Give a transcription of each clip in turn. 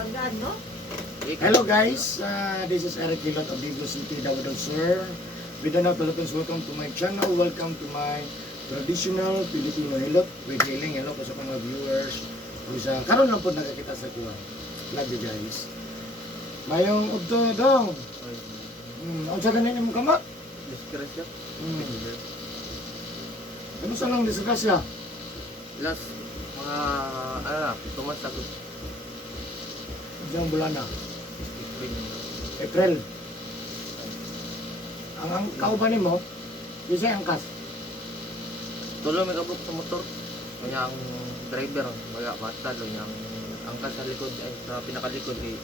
banggaan, no? Hello guys, this is Eric Hilot of Vigo City, Davao Sur. Mindanao, Philippines, welcome to my channel. Welcome to my traditional Filipino hilot with healing. Hello po sa mga viewers. Karon lang po nakakita sa kuha. Love you guys. Mayong udto daw. Ang sa ganin mo kamot? Disgrasya. Ano sa lang disgrasya? Last, mga, ano na, tumasagot. Diyan bulan na. April. April. Ang kauban mo, isa ang kas. Tulo may kabuk sa motor. Kanya ang driver, mga matalo, yung angkas sa likod, ay sa pinakalikod, eh,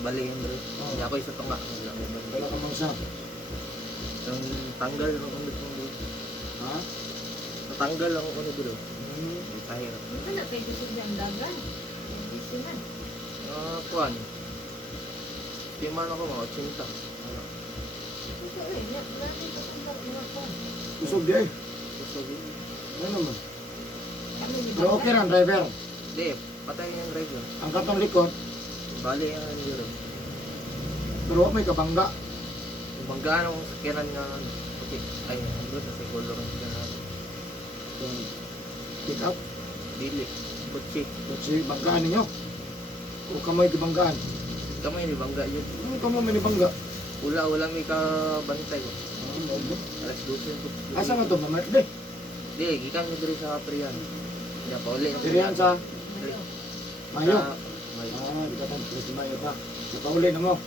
balihin rin. Kanya ako isa tunga. Wala ka mang sa. Ang tanggal ng unod ng doon. Ha? Natanggal ang unod doon. May kahirap. Ito na, kaya gusto niya ang dagan. Gusto na. Kuhan. Di man ako mga 80. Ito eh, natin ito sa mga ko. Usog di eh. Gusto yun. Ano naman? Ano yung Pero okay lang, driver. Hindi, patay yung driver. Ang katong likod, Bali ang yun. pero may kabangga. Banggaan ang sakyanan na puti. Ay, ang doon sa siguro ang sakyanan. Yung pick up, Dili. Kutsi. kasi banggaan ninyo. O kamay gibanggaan. Kamay ni bangga yun. Ano kamay may bangga? Wala may kabantay. Alas 12 yung Asa nga to, mamay? Di, Di, gikan nyo diri sa Priyan. Kaya pauli ng dirihan sa Mayo. Mayo. Di ka pang sa Mayo pa. Napauli na mo.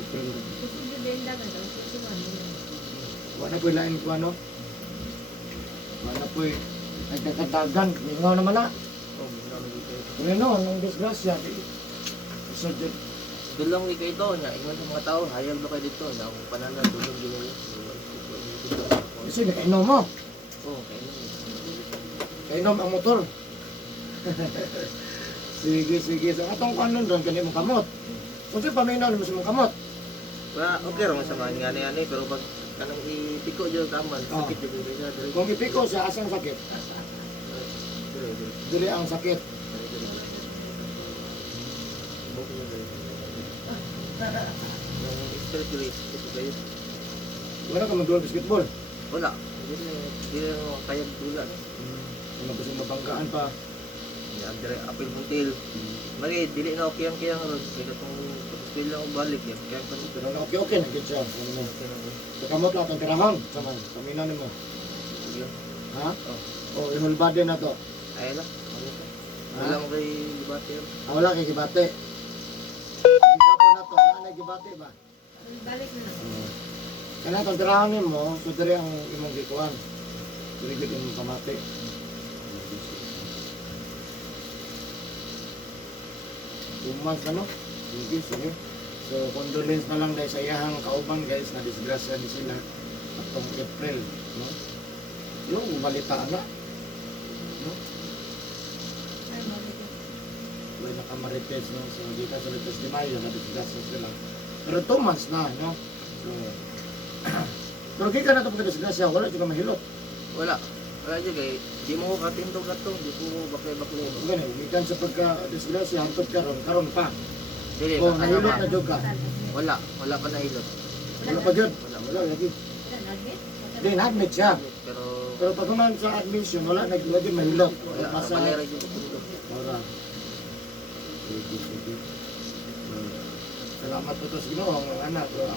Gusto niya din dagan. Gusto niya. Wala po ilain ko ano. Wala po nagkakatagan. Mingaw naman na. Oh, ginamit dito. Ano, ang disgrasya. So, Doon lang ni kayo ito. Ingon sa mga tao, hayag ba kayo dito? Na ang pananan, doon din kayo. kasi nakainom mo. Oo, kayo lang. Kainom ang motor. Sige. So, atong kanon doon, kanina mong kamot. Kung sa'yo paminaw naman sa mong kamot. Wala, okay rin sa mga ngani-ngani. Pero pag kanang ipiko dyan taman, sakit dyan siya. Kung ipiko siya, asang sakit? Dili ang sakit. Yung spiritualist, ito kayo. Wala ka mag-dual basketball. Wala. Hindi na kaya dula. Ano ba siyang mabanggaan pa? Yan, dire apil puntil. Mali, dili na okay ang kiyang ron. Kaya itong pagkaspil lang balik yan. Kaya ito nito. Pero okay, nagkit siya. Ano mo? Sa kamot lang itong tirahon. Saman, paminan mo. Ha? O, ihulbade na to. Ay lang. Wala mo kay libati yan. Wala kay gibate. Ikapo na to. Ano gibate ba? Balik na. Kaya itong tirahon mo, so diri ang imong gikuan. Diri gid imong kamate. 2 months na no? Sige. So, condolence na lang dahil sa iyahang kauban guys, na disgrasya ni sila atong April, no? Yung balita na, no? Ay, balik na. May nakamarites, no? So, dito sa Rites de Mayo, na disgrasya sila. Pero 2 months na, no? So, pero kaya na ito pagka-disgrasya, wala siya ka mahilot. Wala. Wala dyan kay. Di mo ko katindog ato. Di ko baklay-baklay. Ganun, umikan sa pagka-disgrasya, hangtod karon pa. Dili. Kung nahilot na dyan ka, Wala. Wala pa nahilot. wala pa dyan. Wala lagi. Wala, nagit. Hindi, na-admit siya. Pero Pero pag naman sa admission, wala lagi mahilot. wala. Masa, Palera dyan ko pundo. Ora. Sige. Salamat po to sa Ginoo ang anak, ang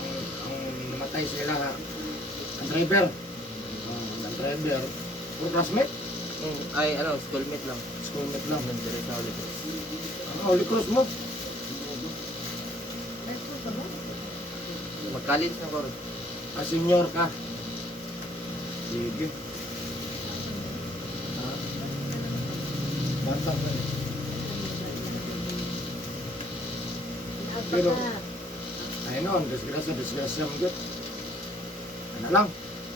namatay sila ha. Ang driver. Ang driver. Ang classmate, Ay, ano, schoolmate lang. schoolmate lang. Nandire sa ulit. Ang Holy Cross mo. Nagpo ka mo? Mag-college na ko rin. Senior ka. Sige. Bata ka. Pero, ayun nun, disgrasya mo dyan. Ano lang,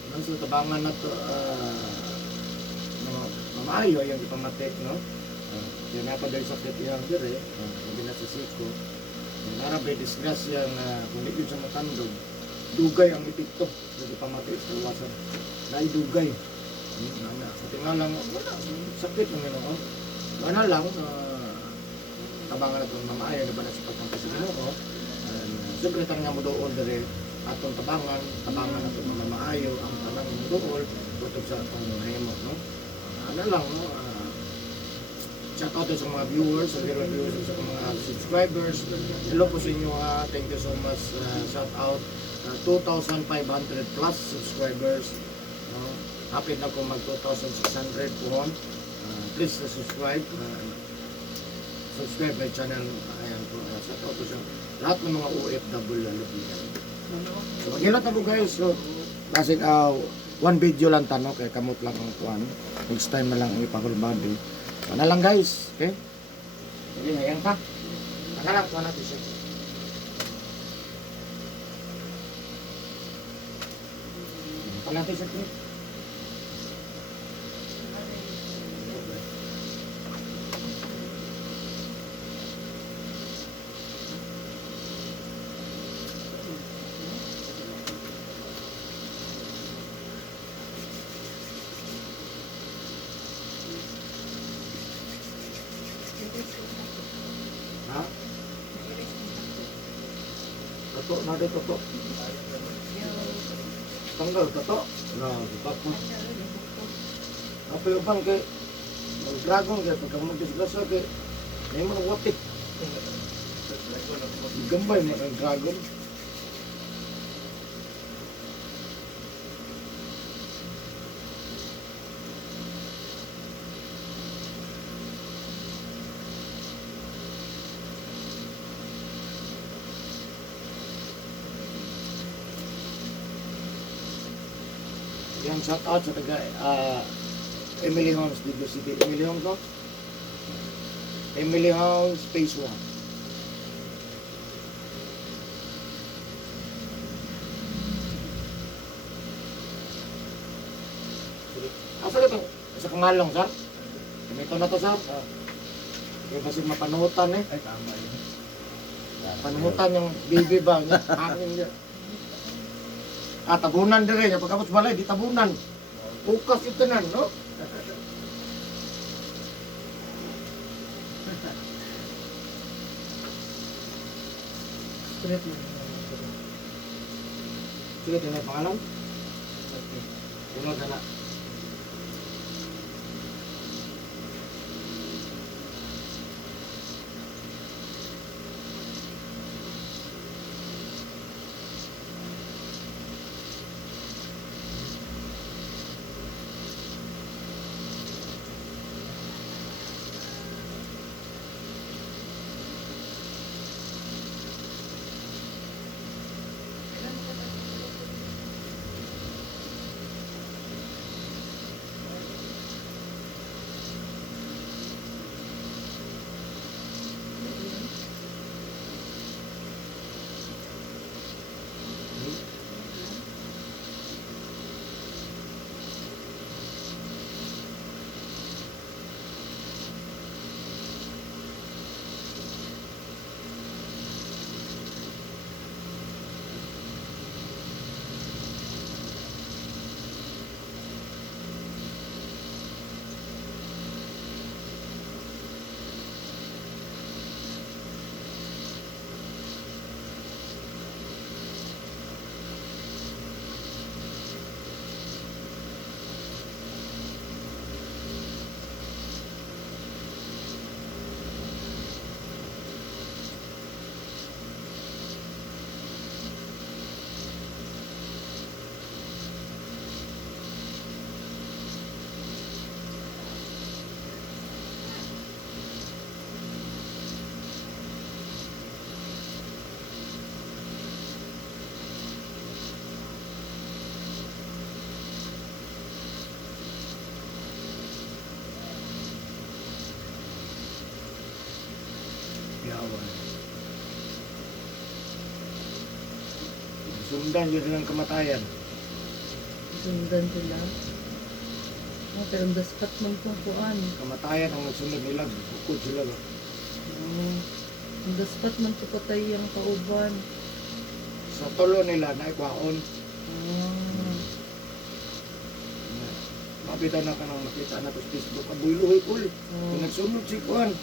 nang sa tabangan na to, mamayo yung ipamatik, no? Yung napaday sakit yung dire, hindi na sa siko. Yung narabay disgrasya nga, kung hindi sa matandog, dugay ang ipikto, sa ipamatik sa luwasan. Dahil dugay. Sa tingalang, wala, sakit ng gano'n. Ano lang, tabangan na itong mamaya, na ba na sa pagkampasino ko. Siyempre, tanong nga mo doon dere atong tabangan na itong mamaayo, ang tanang mo doon, tutog sa itong hemo, no? Ano lang, no? Shout out sa mga viewers, sa mga subscribers. Hello po sa inyo, thank you so much. Shout out, 2,500 plus subscribers. Happy na ko mag 2,600 po. Please subscribe. Subscribe my channel. Ayan po. Shout out po sa lahat ng mga OFW lalo po yan. So maghilat na po guys. So, kasi one video lang tanong kaya kamot lang ang tuwan. Next time na lang ipahulbado. Ano lang guys. Okay? Sige, ayan pa. Nakalak ko natin siya. Natin siya. Ha? Tato na dito to. Tanggal tato. Na, tato. Apa yung bang kay dragon kay pagka mag-disgrasya kay may mga watik. Gambay mga dragon. Yan, shout out sa taga Emily Homes, Digos City. Emily Homes, no? Emily Homes, Phase 1. Asa ito? Sa Kangalong, sir? Ito na to, sir? Kaya kasi mapanuhutan eh. Ay, tama yun. Panuhutan yung baby ba? Hangin niya. Tabunan din rin. Pagkapos balay, di tabunan. Bukas ito na, no? Sige, ito na yung pangalan. Tunod na na. Yawan. Sundan yun ng kamatayan. Sundan sila. Oh, pero ang daspat man kung kuan. Kamatayan ang nagsunod nila. Bukod sila ba? Oh, ang daspat man to patay ang kauban. Sa tulo nila na ikwaon. Oh. Mabi lapitan na ka nang makita na to sa Facebook. Aboy luhi kul. Kung nagsunod si Kuan.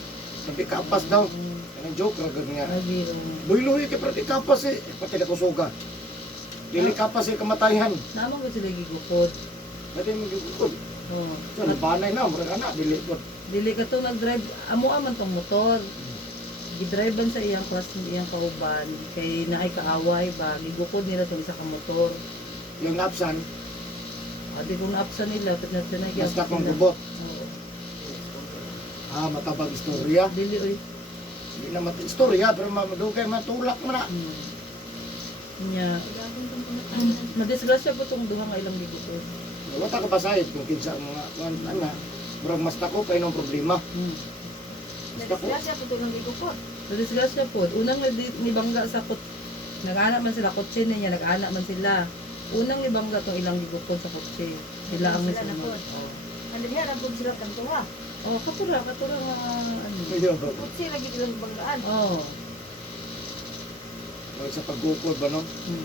Sabi kapas daw. Kanang joke ragag nga. Lagi, Aboy luhi kay pati kapas eh. Pati na kusuga. Dili kapas eh kamatayan. naman ko sila gigukod. Pati mo gugukod. Oh. So nabanay na. Murag anak. Dili ko. Dili ka to nag-drive, amo man tong motor. Gidrivean sa iyang iyang kauban kay naay kaaway ba gigukod nila tong isa ka motor. Yung napsan. Adi kung naapsa nila pit na tinagyan. Basta kong gubot. Oo. Matabag istorya. Dili oy. Hindi na istorya. Pero madugay matulak mo na. Nya madisgrasya po tong duha nga ilang gigukod. Wata ka pasayit kung kinsa ang mga kuan ana. Murag mas tako kay nung problema. Mas tako. Nagsiya po ito ng likupot. Madisgrasya po. Unang nibangga sa nag-anak man sila kotse niya, nag-anak man sila. Unang nibangga tong ilang gigukod sa kotse. Sila ang Sila mismo. na po. Ano niya, nabog sila ng tuwa. Oh, katura nga ano. Medyo. Kutsi lagi silang banggaan. Oh. Wag sa paggukod ba no?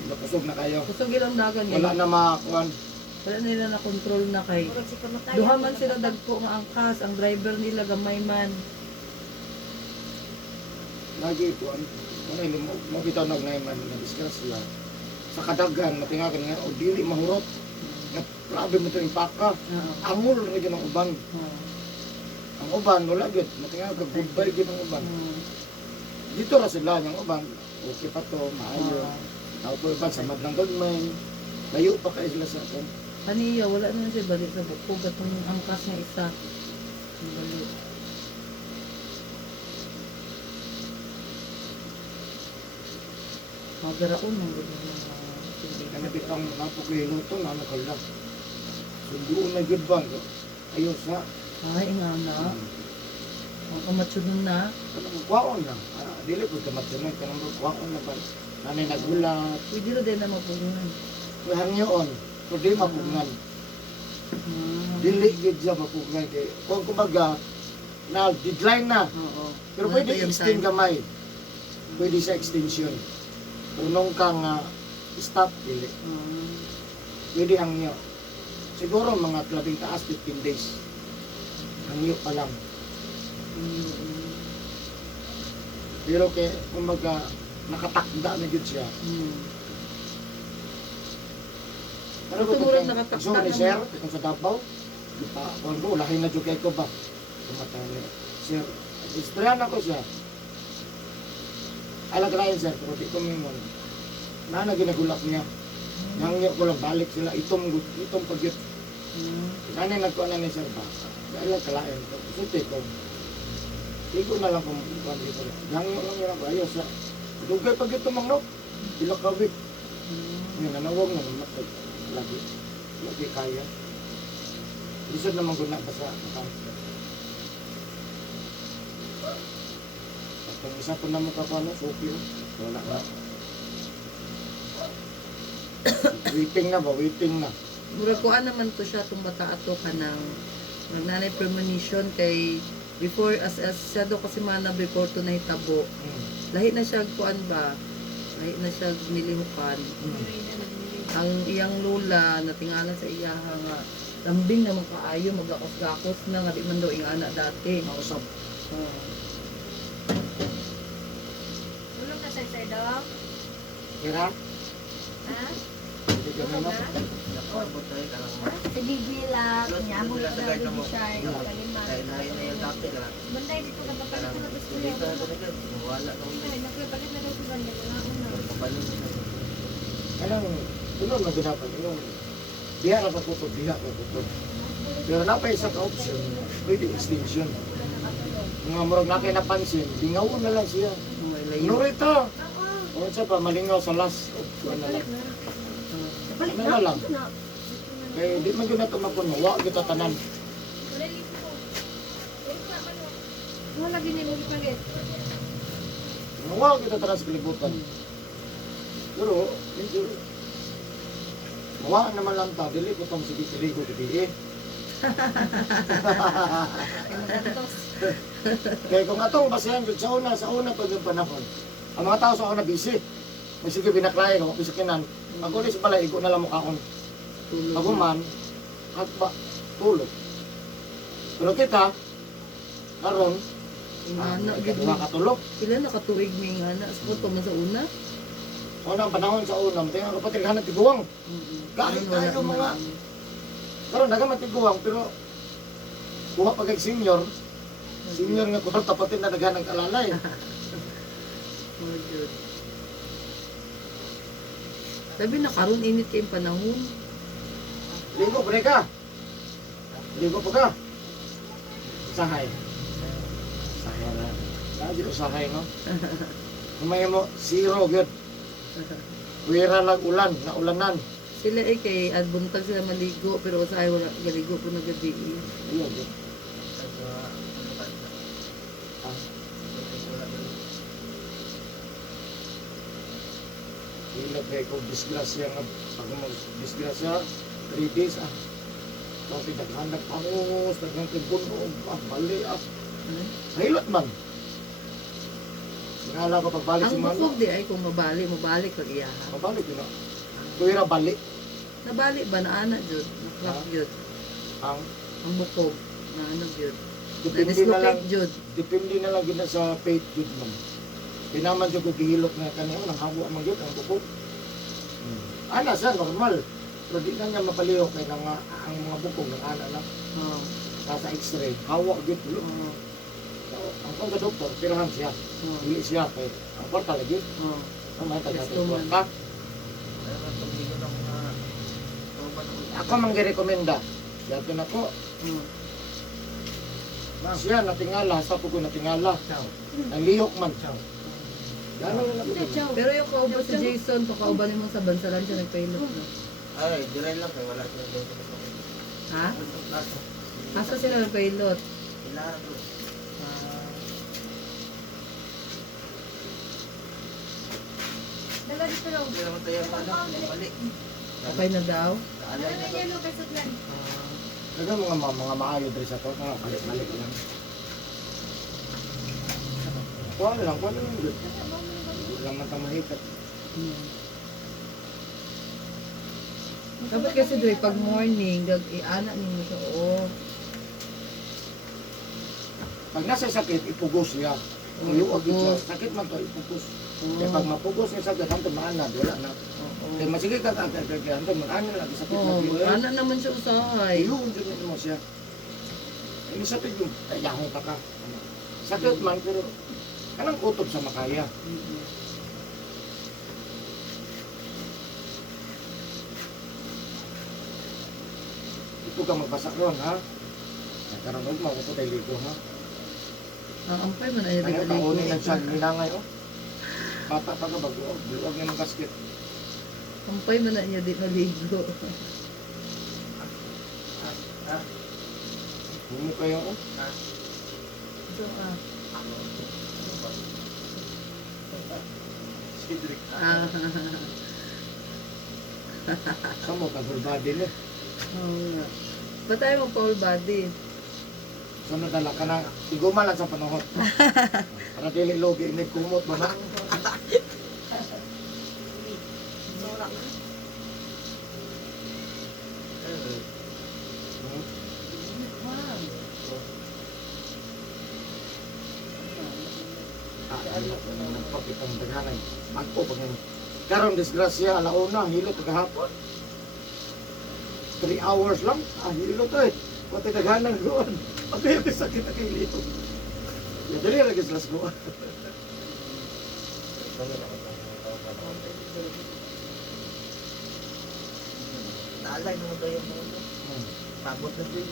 Nakusog na kayo. Kusog ilang dagan Wala na makakuan. Wala nila na control na kay. Murag si kamatayan. Duha man sila dagko nga angkas, ang driver nila gamay man. Lagi kuan. Ano yung mo bitaw nagnayman na discuss sila. Sa kadagan matingagan nga o dili mahurot. Nga grabe mo to impaka. Oo. Angol ra gyud ang uban. Oo. Ang uban wala gyud matingagan goodbye gyud ang uban. Dito ra sila yang uban. Okay pa to, maayo. Tao ko iban sa madlang gagmay. Layo pa kayo sila sa akin. Kaniya, wala naman siya balik sa bukog atong angkas nga isa. Ang balik. Magaraon ang mga Kaya bitang napukilo to na nakalag. Sunduon na gyud ba? Ayos na. ay nga na. Ang kamatsunon na. Kanang kwaon na. Dili ko kamatsunan kanang kwaon na ba. Nanay nagulat. Pwede rin din na mapugunan. Hangyoon. Pwede mapugngan. Dili gyud siya mapugngan kay kung kumbaga na deadline na. Oo. Pero Wala pwede pa yung extend time. gamay. Pwede sa extension. Unong kang stop dili. Pwede hangyo. Siguro mga labing taas 15 days. Hangyo pa lang. Pero kay kumbaga nakatakda na gyud siya. Pero Ito mo rin nakatakda so ni ng- sir, kung sa Davao, di pa, kung ko, lahi na jugay ko ba? Tumatay niya. Sir, istoryahan ako siya. Alag na yun sir, pero di ko mingon. Na ginagulak niya. Nangyo ko lang balik sila, itong pagyut. Nanay nagkuhan na ni sir ba? Dahil lang kalain ko. Suti ko. Igo na lang kung kuhan dito. Nangyo lang yun ako, ayos siya. Dugay pagyut tumang no. Bila kawit. Yung nanawag na namatay. Lagi kaya. Lisod naman guna pa sa account. At ang isa po naman kapano, Sophie. Wala na. Waiting na ba? Waiting na. Murag kuan naman to siya itong bata ato ka ng magnanay premonition kay before as siya do kasi mana before to nahitabo. Lahi na siya kuan ba? Lahi na siya nilihukan. Ang iyang lola natingalan sa iya nga lambing na makaayo magakos-gakos na nga di man daw ing anak dati. Mausap. Ulong ka sa daw. Kira? Ha? Hindi ka Ulong naman. na? Nakapot tayo ka lang. Sa Bibila, nyabog Wala ka sa na guide rin mo. siya. Kaliman. Dahil na yung dati lang. Banday dito na papalit na gusto niya. Dito na talaga. Wala na ulit. Ay, nagpapalit na daw si Banya. Mga una. Kapalit na. Anong, tulog na ginapan. Yung, diha na paputod, diha na paputod. Pero napay isang option, pwede extension. Mga murag na kayo napansin, lingaw na lang siya. Norita! O siya pa, malingaw sa last. Ano na lang. Balik Ano na lang. Kaya di man yun na tumakon, wa kita tanan. Wala lagi niya mo ipalit. Wa kita tanan sa kalibutan. Pero, medyo, mawa naman lang ta, dili ko tong sige ko dili eh. Kaya kung atong basehan jud sa una pa yung panahon. Ang mga tao sa una busy. May sige binaklaya ko, bisa kinan. Ako ni sa pala, igo na lang mukhaon. Ako man, at ba, tulog. Pero kita, karon, Ingana gid ikaduha ka tulog. Pila na katuig mi nga na sa pa man sa una. O nang panahon sa unang, tingnan ko pati hanap tiguang. Kahit Wala tayo naman. mga- Karon daga matiguang, pero kuha pa kay senior nga kuha tapatin na daghan ng kalalay. Oh, Diyos. Sabi na karon init kayong panahon. Ligo pa ka. Ligo pa ka. Sahay. Sahay na. Lagi sahay no. Kumaya mo zero gyud. Wira lang ulan, na ulanan. Sila eh kay adbuntag sila maligo pero sa ay wala galigo po na gabi. Ayun. gyud. Ilag kay ko disgrasya nga pag mo disgrasya 3 days Tapos naghanap pangungos, naghanap bunog, bali Hilot man. Nangala ko pagbalik si Ang Mano. bukog di ay kung mabalik pag iyaha. Mabalik yun. Tuwira balik. Nabali ba na ana jud? Naklak jud. Ang Ang bukog na ano jud. depende na lang, Na-dislocate jud. depende na lang gina sa faith jud man. Pinaman jud ko gihilot na kaniya nang hawa man jud ang bukog. Ana sa normal. Pero di na niya mapalihok kay nang ang mga bukog ng ana na Oh. nasa x-ray. Hawa jud ulo. Oh. So, ang kong ka doktor, pirahan siya. Oh. Dili siya kay ang kwarta lagi. Oh. Ang may taga Gusto man. kwarta. Ako mang girekomenda. Yato na ko. Oh. Siya natingala, sa ko natingala. Ang lihok man. Gano'n na lang. Ciao. Pero yung kauban si Jason, pakauban mo sa bansalan siya nagpailot na. Ay, diray lang kay wala siya doon. Ha? Asa sila nagpailot? Ilara bro. Dala dito raw. Hindi naman tayo balik. Okay na daw? Dala na yan o kay Sutlan. Daga mga maayo diri sa to, mga balik-balik lang. Kuha lang yun. Hindi lang man tamahikat. Hmm. Dapat kasi doy pag morning, iana ninyo siya. Oo. Pag nasa sakit, ipugos siya. Iluwag yun siya. Sakit man to, ipugos. Kaya pag mapugos niya sakit, hantod maanad, wala na. Kaya masige ka, kaya hantod maanad, lagi sakit na Oo. bilang. Ana naman siya usahay. Iluwag yun mo siya. Ay, sakit yun. Ayahong ka ka. Sakit man, pero kanang utob sa makaya. Mm-mm. Ito ka magbasa ron, ha? Nagkaroon mo, ako tayo ligo, ha? Ang ampay man ay Kaya nagaligo. paunin na siya, ninangay, oh. Bata pa ka bago, oh. Biluwag niya ng kasket. Ampay man na niya di maligo. Humo kayo, oh. So, Cedric. ah. Sa mo, kagulbadi niya. Oo nga. Ba't tayo mag-full body? So nadala ka na, iguman lang sa panahon. Para dili logi, may kumot ba na? Nagpakitang daghanay. Magpo pag yun. Karon disgrasya, alauna, hilot kahapon. 3 hours lang, hilot to eh. Pati daghanan doon. Pati yung sakit na kay hilot. Dali lagi sila sa buwan. Naalay naman tayo yung mundo. Pagod na siya.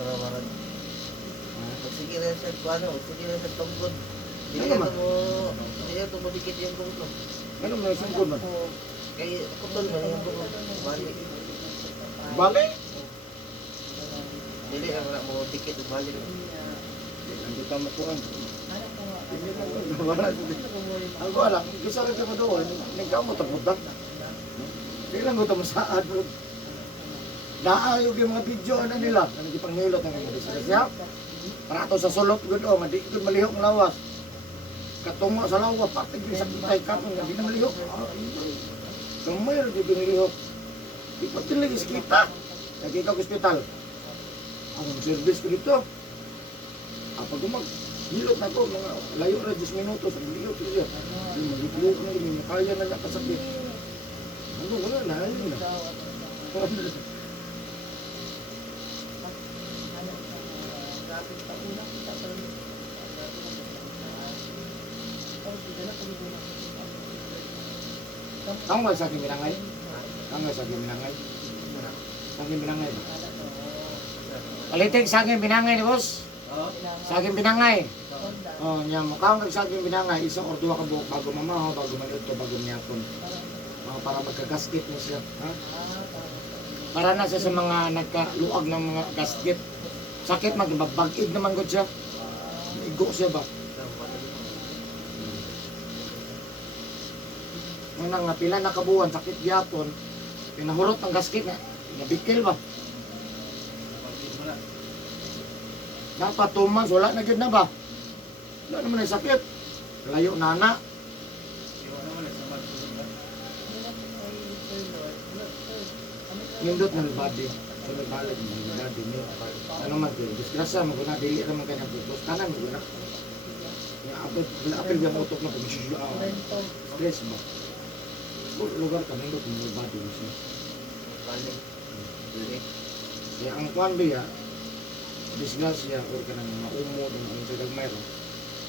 Para sige na siya kung ano, sige na siya tungkod. Hindi Ano na mo dikit yung tungkod. Ano mo yung sungkod man? Kaya kutol man yung tungkod. Balik. Balik? Dili na wala mo dikit at balik. Nandito ka matuan. Ang ko alam, gusto rin mo doon, nagkamot ang budak. Kailan mo ito masaad mo? Naayog yung mga video ano nila, na nagipangilot ng mga disgrasya. Para ato sa sulot gud o madi gud malihok ang lawas. Katungo sa lawas patig sa kitay ka nga di na malihok. Kamay ra di malihok. Di pa lagi kita. Lagi ka hospital. Ang service ko dito. Apa gumag hilot na ko mga layo ra 10 minutos ang lihok siya. Di malihok na ni kaya na nakasakit. Ano wala na ayun na. Tanggal sa aking binangay? Tanggal sa aking binangay? Sa aking binangay ba? Palitig sa aking binangay ni boss. Sa aking binangay. Oh, niya mukhang sa aking binangay, isang or duha ka buhok bago mamaho, bago maluto, bago niyapon. Para magka-gasket na siya. Ha? Para na siya sa mga nagkaluag ng mga gasket. Sakit magbabag-id naman ko siya. Igo siya ba? Nang nga pila na kabuwan, sakit gyapon, pinahurot ang gasket na, nabikil ba? Dapat 2 months, wala na gyud na ba? Wala naman ang sakit. Layo nana. Nindot ng body. Sunod balik ng body niya. Ano man ito? Disgrasya, maguna, dili naman kanyang putos. Kanan, maguna. Apil yung utok na kumisisyo. Stress ba? Lugar ka, nindot ng body niya. Kaya ang kuwan ba ya, disgrasya, o ka ng mga umod, ang sa gagmayro,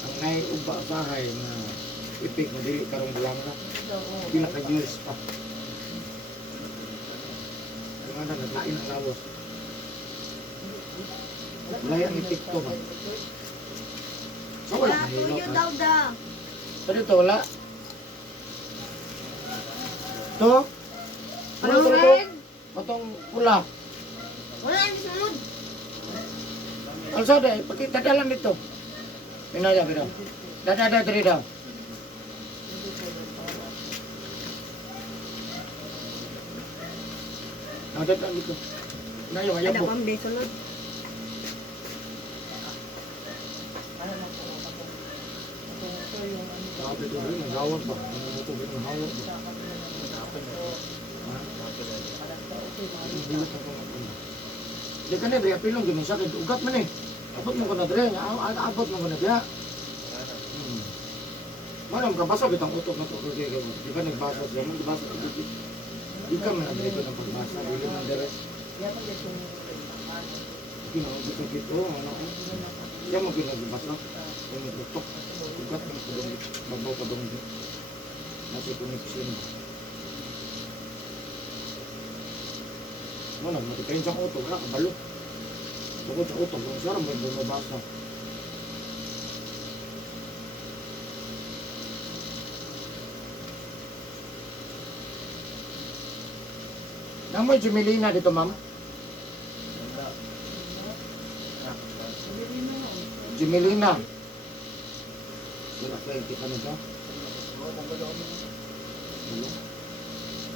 ang naiuba sahay na ipik na dili karong bulang na, pinaka-years pa. Ang ano, naglain ang lawas. Laya ang ipik to ba? So wala, mahilo ka. daw da. Pero ito wala. Ito? Pula ito ito? Matong pula. Wala yung sunod. Alsada, dadalan dito. Pinaya ka daw. Dadada diri daw. Dadalan dito. Nayo, ayaw po. Di sunod. Sabi ko rin, nagawad pa. Nagawad pa. Nagawad pa. Di ka na, Bria, pilong, ganun sakit. Ugat man eh. Abot mo ko na, Bria. Abot mo ko na, Bria. Manam ka, basa bitang utok na ito. Di ba nagbasa siya? Nagbasa ka dito. Di ka man nagdito ng pagbasa. Dili man deres. Kinaugot na dito. Siya mo pinagbasa. Siya mo utok. Ugat mo ko doon. Magbaw ka doon. Nasa connection. Mana, matikain siyang utok. Wala, kabalo. Tukod sa utok. Ang sarang ba yung mabasa. Namoy Jumelina dito, ma'am. Jumelina. Sila kayo, kita nito.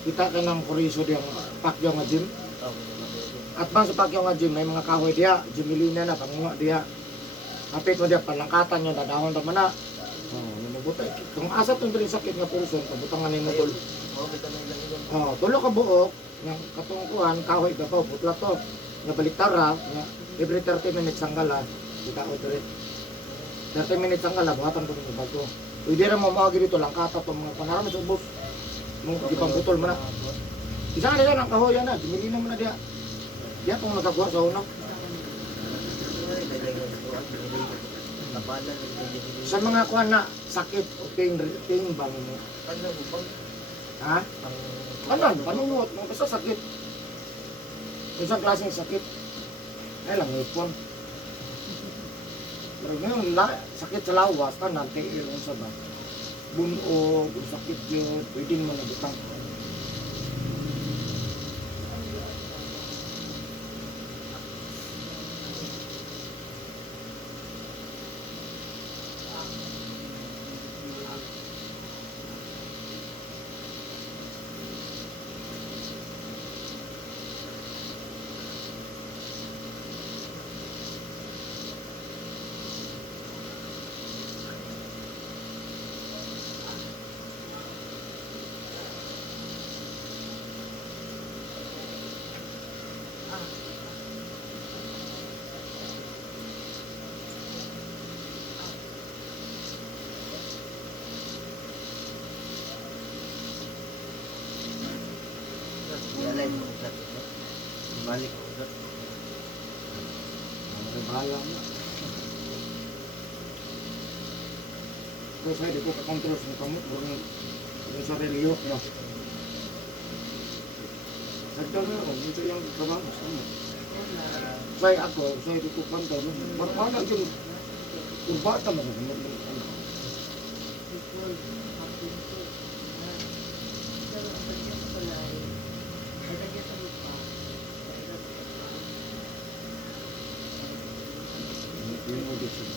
Kita ka ng kuriso diyang pakyo nga gym. At bang sa pakyo nga gym, may mga kahoy diya. Jumelina na, pangunga diya. Kapit mo diya, palangkatan nyo, dadahon naman na. Namabutay. Kung asa itong sakit nga pulson, kabutangan na yung tol. Tulo ka buok. Yang katungkuhan, kahoy ka po, putla to. Nga baliktara, nga every 30 minutes ang gala, kita ko ito rin. 30 minutes ang gala, buhatan ko rin yung bago. Pwede rin mo mga dito lang kata itong mga panarami sa ubos. Mga ipang putol mo na. Isa ka nila ng kahoy yan na, dumilina mo na diya. Diya itong nagkakuha sa una. Sa mga kuha na sakit o pain bang mo. Ha? Kanan, panungot, mga basta sakit. Isang klaseng sakit. Ay lang, ipon. Pero ngayon, sakit sa lawas, kanan, tiil, sa ba? Bunog, sakit yun, pwede mo na butang. Balay mo ugat. Balik mo ugat. May bahala na. Kung sa'yo, di ko kakontrol sa kamot. Yung sarili yun. No? Sagda na ako. Dito yung trabaho. Sa'yo ako. Sa'yo di ko kontrol. Wala yung urbata mo. Yung audition.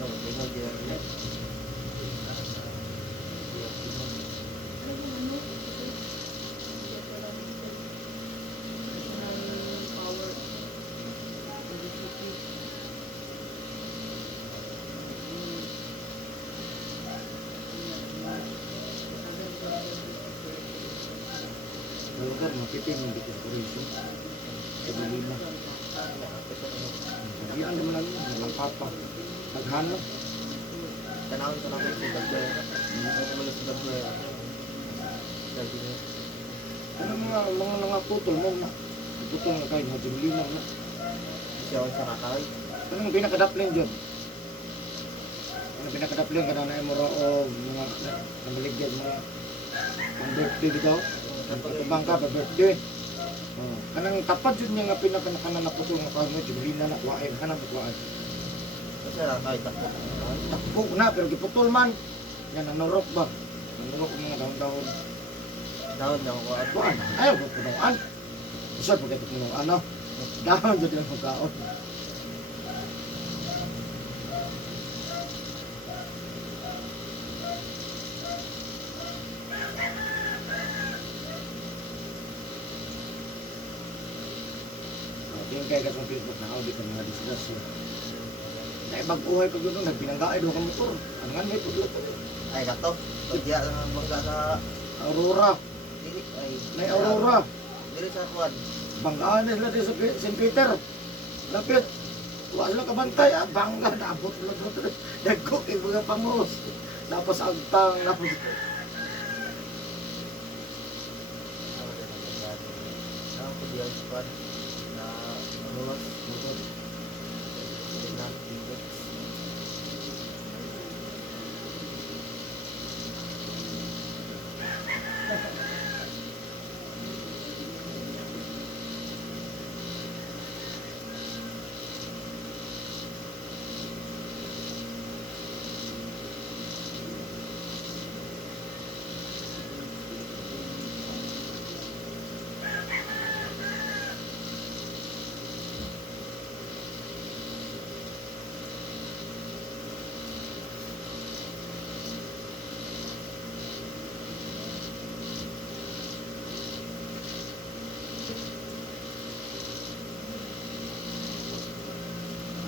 Oh, tingnan din nila. Sa lugar, mapitin yung dito sa Corisio. Sa Manila. Sabihan naman lang yun. Walang papa. Naghanap. Tanawin ko namin si Dagway. Ano naman si Dagway. Sabi niya. Ano mga nangaputol mo na? Putol na kayo, mga jumlinaw na. Siya ako sa kakay. Ano yung pinakadaplin dyan? Ano pinakadaplin ka na na mo o mga namaligyan mga pang birthday dito? Ibang ka pa birthday. Oh. Kanang tapat yun niya nga pinaka naputol nga kayo mo, jumlina na, wain, hanap at wain. Kasi kakay takbo. Takbog na, pero giputol man. Yan, nanurok ba? Nanurok mga daon-daon. Daon na ako. Kuan, ayaw ko punuan. Isa po kayo punuan, no? Dahon dyan yung pagkaon. Yung kaya ka sa Facebook na audit ng mga disgrasya. Naibag-uhay ko doon, nagpinanggaay doon ka motor. Ang nga may pagluto. Ay, dato. Pagya lang ang bangga sa... Aurora. Dili. Ay. May Aurora. Dili sa kuwan. Banggaan nila din sa St. Peter. Lapit. Wala ka bantay. Bangga. Naabot mo doon. Nagkok. Mga pangos. Tapos agtang. Tapos... Ang pagya sa kuwan. Na... Ano was? Mutot. Dili na. Dito.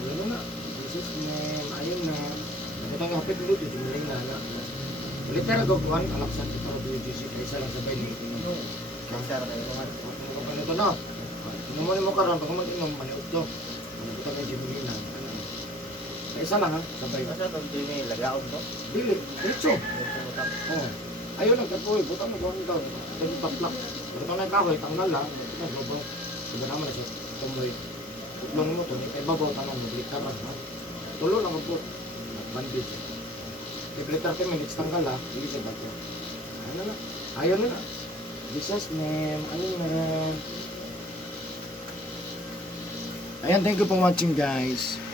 Ayun na. Jesus name. Ayun na. Nakita hapit ulit. Yung jumling na. Literal ko kuhan. Alaksan kita ro BGC. Kaysa lang sabay ni Ito. Kaysa ra kayo. Ano ka nito na? Inuman mo karon. Pag mag-inom, maniot to. Ano kita kay jumling na. Kaysa lang ha. Sabay. Masa nung dili lagaon to? Dili. Diretso. Dito mo tap. Oh. Ayun nagkapoy. Butang mo kuhan daw. Ayun taplak. Pero ito na yung kahoy. Tanggal ha. Ito na globo. Diba naman na siya. Tumoy. Tutlong mo to. Ay babaw tanong mo. Litaran ha. Tulo na po. Bandage. Iplitar 10 minutes tanggal ha. Hindi siya bato. Ano na? Ayun na. Jesus name. Ayun na. Ayan, thank you for watching guys.